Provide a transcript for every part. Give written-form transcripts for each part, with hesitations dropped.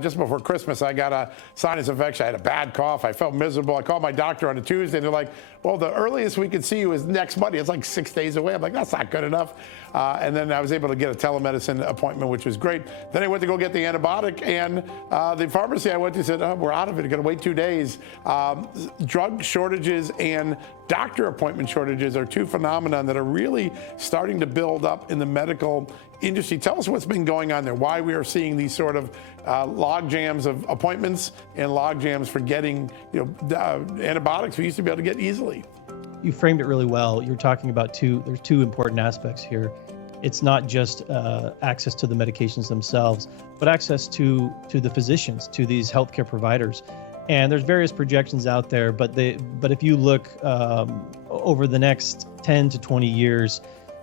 Just before Christmas, I got a sinus infection. I had a bad cough. I felt miserable. I called my doctor on a Tuesday, and they're like, well, the earliest we can see you is next Monday. It's like 6 days away. I'm like, that's not good enough. And then I was able to get a telemedicine appointment, which was great. Then I went to go get the antibiotic, and the pharmacy I went to said, oh, we're out of it. You're going to wait 2 days. Drug shortages and doctor appointment shortages are two phenomena that are really starting to build up in the medical industry. Tell us what's been going on there, why we are seeing these sort of log jams of appointments and log jams for getting antibiotics we used to be able to get easily. You framed it really well. You're talking about there's two important aspects here. It's not just access to the medications themselves, but access to the physicians, to these healthcare providers. And there's various projections out there, but if you look over the next 10 to 20 years,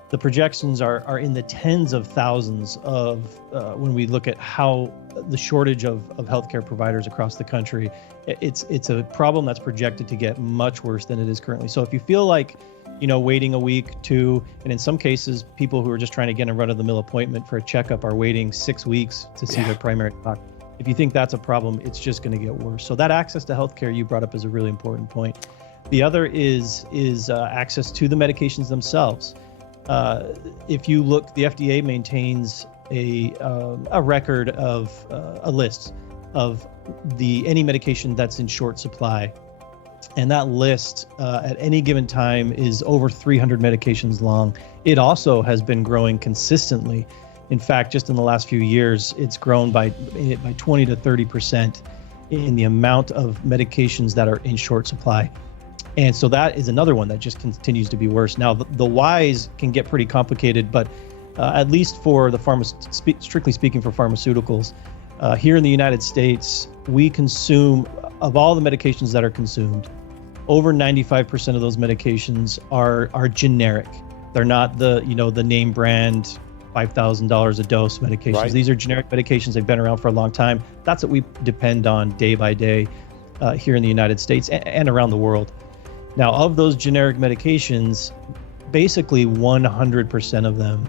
the projections are in the tens of thousands of when we look at how the shortage of healthcare providers across the country. It's a problem that's projected to get much worse than it is currently. So if you feel like, waiting a week, 2, and in some cases, people who are just trying to get a run-of-the-mill appointment for a checkup are waiting 6 weeks to see their primary doctor. If you think that's a problem, it's just going to get worse. So that access to healthcare you brought up is a really important point. The other is access to the medications themselves. If you look, the FDA maintains a record of a list of any medication that's in short supply, and that list at any given time is over 300 medications long. It also has been growing consistently. In fact, just in the last few years, it's grown by 20 to 30% in the amount of medications that are in short supply. And so that is another one that just continues to be worse. Now, the whys can get pretty complicated, but at least for strictly speaking for pharmaceuticals, here in the United States, we consume, of all the medications that are consumed, over 95% of those medications are generic. They're not the name brand $5,000 a dose medications. Right. These are generic medications. They've been around for a long time. That's what we depend on day by day here in the United States and around the world. Now, of those generic medications, basically 100% of them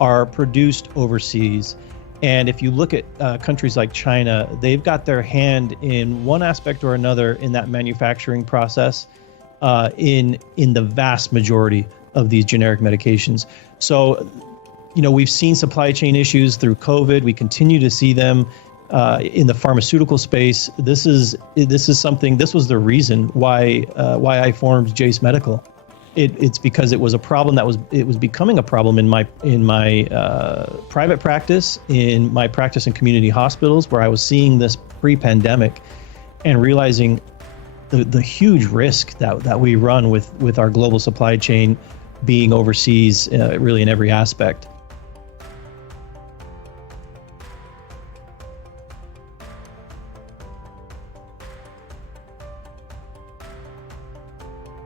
are produced overseas. And if you look at countries like China, they've got their hand in one aspect or another in that manufacturing process in the vast majority of these generic medications. So, we've seen supply chain issues through COVID. We continue to see them in the pharmaceutical space. This was the reason why I formed Jase Medical. It's because it was a problem it was becoming a problem in my private practice, in my practice in community hospitals, where I was seeing this pre-pandemic and realizing the huge risk that we run with our global supply chain being overseas, really in every aspect.